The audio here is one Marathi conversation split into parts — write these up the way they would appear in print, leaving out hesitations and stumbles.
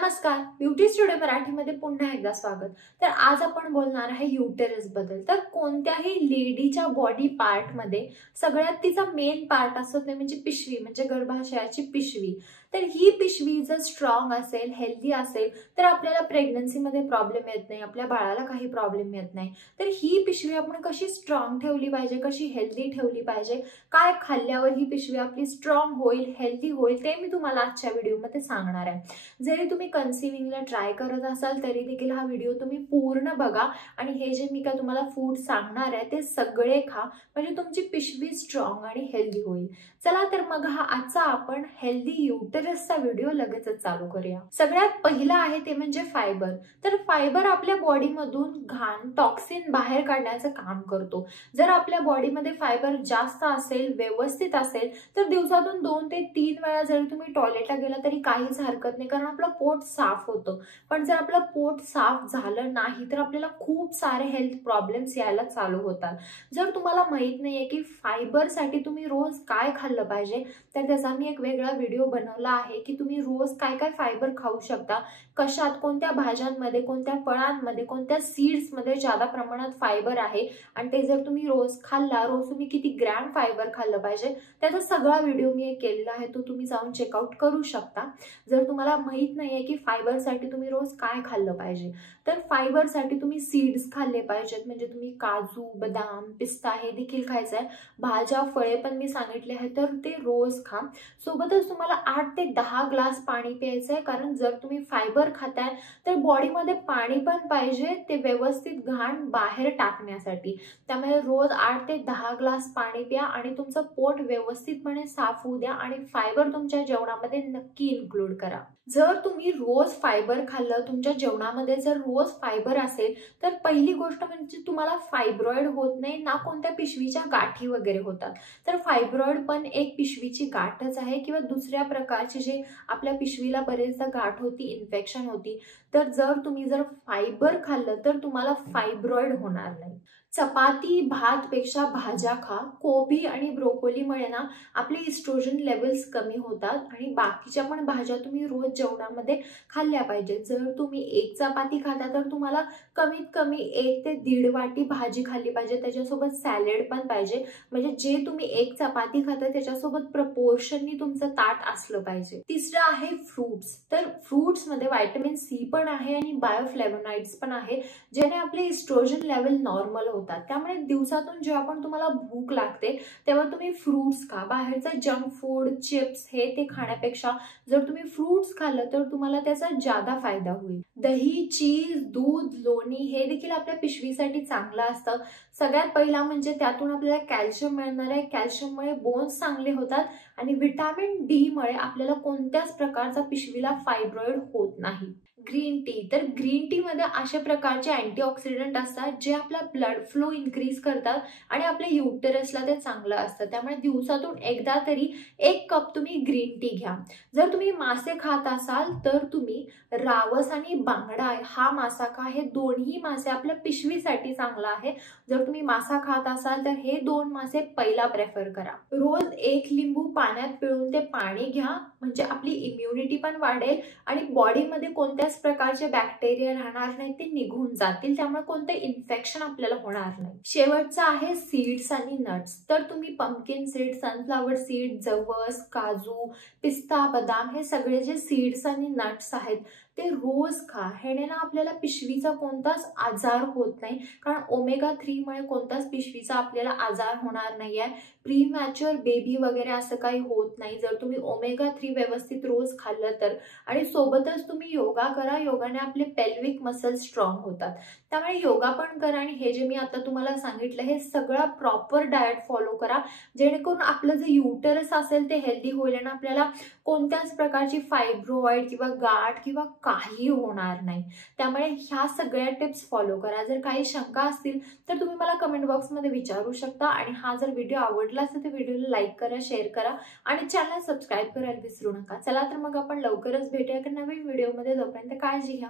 नमस्कार, ब्युटी स्टुडिओ मराठीमध्ये पुन्हा एकदा स्वागत। तर आज आपण बोलणार आहे युटेरस बद्दल। तर कोणत्याही लेडीच्या बॉडी पार्ट मध्ये सगळ्यात तिचा मेन पार्ट असतो ते म्हणजे पिशवी, म्हणजे गर्भाशयाची पिशवी। तर ही पिशवी जर स्ट्रॉंग असेल, हेल्दी असेल तर आपल्याला प्रेग्नन्सी मध्ये प्रॉब्लेम येत नाही, आपल्या बाळाला काही प्रॉब्लेम येत नाही। तर ही पिशवी आपण कशी स्ट्रॉंग ठेवली पाहिजे, कशी हेल्दी ठेवली पाहिजे, काय खाल्ल्यावर ही पिशवी आपली स्ट्रॉंग होईल, हेल्दी होईल, ते मी तुम्हाला आजच्या व्हिडिओमध्ये सांगणार आहे। जरी तुम्ही कन्सिविंगला ट्राय करत असाल तरी देखील हा व्हिडिओ तुम्ही पूर्ण बघा आणि हे जे मी काय तुम्हाला फूड सांगणार आहे ते सगळे खा, म्हणजे तुमची पिशवी स्ट्रॉंग आणि हेल्दी होईल। चला तर मग हा आजचा आपण हेल्दी युटेरसचा व्हिडिओ लगेचच चालू करूया। सगळ्यात पहिला आहे ते म्हणजे फायबर। तर फायबर आपल्या बॉडीमधून घाण, टॉक्सिन बाहेर काढण्याचं काम करतो। जर आपल्या बॉडीमध्ये फायबर जास्त असेल, व्यवस्थित असेल तर दिवसातून 2 ते 3 वेळा जरी तुम्ही टॉयलेटला गेला तरी काहीच हरकत नाही, कारण आपलं पोट साफ होतं। पण जर आपलं पोट साफ झालं नाही तर आपल्याला खूप सारे हेल्थ प्रॉब्लेम्स यायला चालू होतात। जर तुम्हाला माहित नाहीये की फायबर साठी तुम्ही रोज काय खाल्लं पाहिजे तर त्याचा मी एक वेगळा व्हिडिओ बनवला आहे की तुम्ही रोज काय काय फायबर खाऊ शकता, कशात, कोणत्या भाज्यांमध्ये, कोणत्या फळांमध्ये, कोणत्या सीड्स मध्ये जादा प्रमाणात फायबर आहे आणि ते जर तुम्ही रोज खाल्ला, रोज तुम्ही किती ग्रॅम फायबर खाल्लं पाहिजे त्याचा सगळा व्हिडिओ मी एक केलेला आहे, तो तुम्ही जाऊन चेकआउट करू शकता। जर तुम्हाला माहित नाहीये की फायबर साठी तुम्ही रोज काय खाल्लं पाहिजे तर फायबर साठी तुम्ही सीड्स खाल्ले पाहिजेत, म्हणजे तुम्ही काजू, बदाम, पिस्ता हे देखील खायचं आहे। भाज्या, फळे पण मी सांगितले आहे तर ते रोज खा। सोबतच तुम्हाला 8 ते 10 ग्लास पाणी प्यायचं आहे, कारण जर तुम्ही फायबर खाताय तर बॉडीमध्ये पाणी पण पाहिजे ते व्यवस्थित घाण बाहेर टाकण्यासाठी। त्यामुळे रोज 8 ते 10 ग्लास पाणी प्या आणि तुमचं पोट व्यवस्थितपणे साफ होऊ द्या आणि फायबर तुमच्या जेवणामध्ये नक्की इन्क्लूड करा। जर तुम्ही रोज फायबर खाल्लं, तुमच्या जेवणामध्ये जर रोज फायबर असेल तर पहिली गोष्ट म्हणजे तुम्हाला फायब्रॉइड होत नाही, ना कोणत्या पिशवीच्या गाठी वगैरे होतात। तर फायब्रॉइड पण एक पिशवीची गाठच आहे किंवा दुसऱ्या प्रकारची जे आपल्या पिशवीला बरेचदा गाठ होती, इन्फेक्शन होती। तर जर तुम्ही फायबर खाल्लं तर तुम्हाला फायब्रॉइड होणार नाही। चपाती, भात पेक्षा भाज्या खा। कोबी आणि ब्रोकोलीमुळे ना आपले इस्ट्रोजन लेवल्स कमी होतात आणि बाकीच्या पण भाज्या तुम्ही रोज जेवणामध्ये खाल्ल्या पाहिजेत। जर तुम्ही एक चपाती खाता तर तुम्हाला कमीत कमी 1 ते 1.5 वाटी भाजी खाल्ली पाहिजे, त्याच्यासोबत सॅलड पण पाहिजे, म्हणजे जे तुम्ही एक चपाती खाता त्याच्यासोबत प्रपोर्शननी तुमचं ताट असलं पाहिजे। तिसरं आहे फ्रूट्स। तर फ्रूट्स मध्ये व्हिटॅमिन सी पण आहे आणि बायोफ्लेवोनॉइड्स पण आहे, ज्याने आपले इस्ट्रोजन लेवल नॉर्मल होतात। त्यामुळे दिवसातून जेव्हा पण तुम्हाला भूक लागते तेव्हा तुम्ही फ्रूट्स खा। बाहेरचं जंक फूड, चिप्स हे ते खाण्यापेक्षा जर तुम्ही फ्रूट्स खाल्लं तर तुम्हाला त्याचा जादा फायदा होईल। दही, चीज, दूध, लोणी हे देखील आपल्या पिशवीसाठी चांगलं असतं। सगळ्यात पहिला म्हणजे त्यातून आपल्याला कॅल्शियम मिळणार आहे। कॅल्शियममुळे बोन्स चांगले होतात आणि व्हिटॅमिन डी मुळे आपल्याला कोणत्याच प्रकारचा पिशवीला फायब्रॉइड होत नाही। Green tea. तर ग्रीन टी मध्ये अशा प्रकारचे अँटीऑक्सिडंट असतात जे आपला ब्लड फ्लो इन्क्रीज करतात आणि आपल्या युटेरसला ते चांगलं असतं। त्यामुळे दिवसातून एकदा तरी 1 कप तुम्ही ग्रीन टी घ्या। जर तुम्ही मासे खात असाल तर तुम्ही रावस आणि बांगडा हा मासा खा। हे दोन्ही मासे आपल्या पिशवीसाठी चांगला आहे। जर तुम्ही मासा खात असाल तर हे 2 मासे पहिला प्रेफर करा। रोज 1 लिंबू पाण्यात पिळून ते पाणी घ्या, म्हणजे आपली इम्युनिटी पण वाढेल आणि बॉडीमध्ये कोणत्याच प्रकारचे बॅक्टेरिया राहणार नाही, ते निघून जातील, त्यामुळे कोणते इन्फेक्शन आपल्याला होणार नाही। शेवटचा आहे सीड्स आणि नट्स। तर तुम्ही पंपकिन सीड, सनफ्लावर सीड, जवस, काजू, पिस्ता, बदाम हे सगळे जे सीड्स आणि नट्स आहेत ते रोज खा। ह्याने ना आपल्याला पिशवीचा कोणताच आजार होत नाही, कारण ओमेगा 3 मुळे कोणताच पिशवीचा आपल्याला आजार होणार नाहीये। प्रीमॅच्युअर बेबी वगैरे असं काही होत नाही जर तुम्ही ओमेगा 3 व्यवस्थित रोज खाल्लं तर। आणि सोबतच तुम्ही योगा करा। योगाने आपले पेल्विक मसल स्ट्रॉंग होतात, त्यामुळे योगा पण करा आणि हे जे मी आता तुम्हाला सांगितलं हे सगळं प्रॉपर डाएट फॉलो करा, जेणेकरून आपलं जे युटेरस असेल ते हेल्दी होईल आणि आपल्याला कोणत्याच प्रकारची फायब्रॉइड किंवा गाठ किंवा काही होणार नाही। त्यामुळे ह्या सगळ्या टिप्स फॉलो करा। जर काही शंका असतील तर तुम्ही मला कमेंट बॉक्समध्ये विचारू शकता आणि हा जर व्हिडिओ आवडला असेल तर व्हिडिओला लाईक करा, शेअर करा आणि चॅनल सबस्क्राईब करायला विसरू नका। चला तर मग आपण लवकरच भेटूया एका नवीन व्हिडिओमध्ये। तोपर्यंत काळजी घ्या।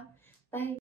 बाय।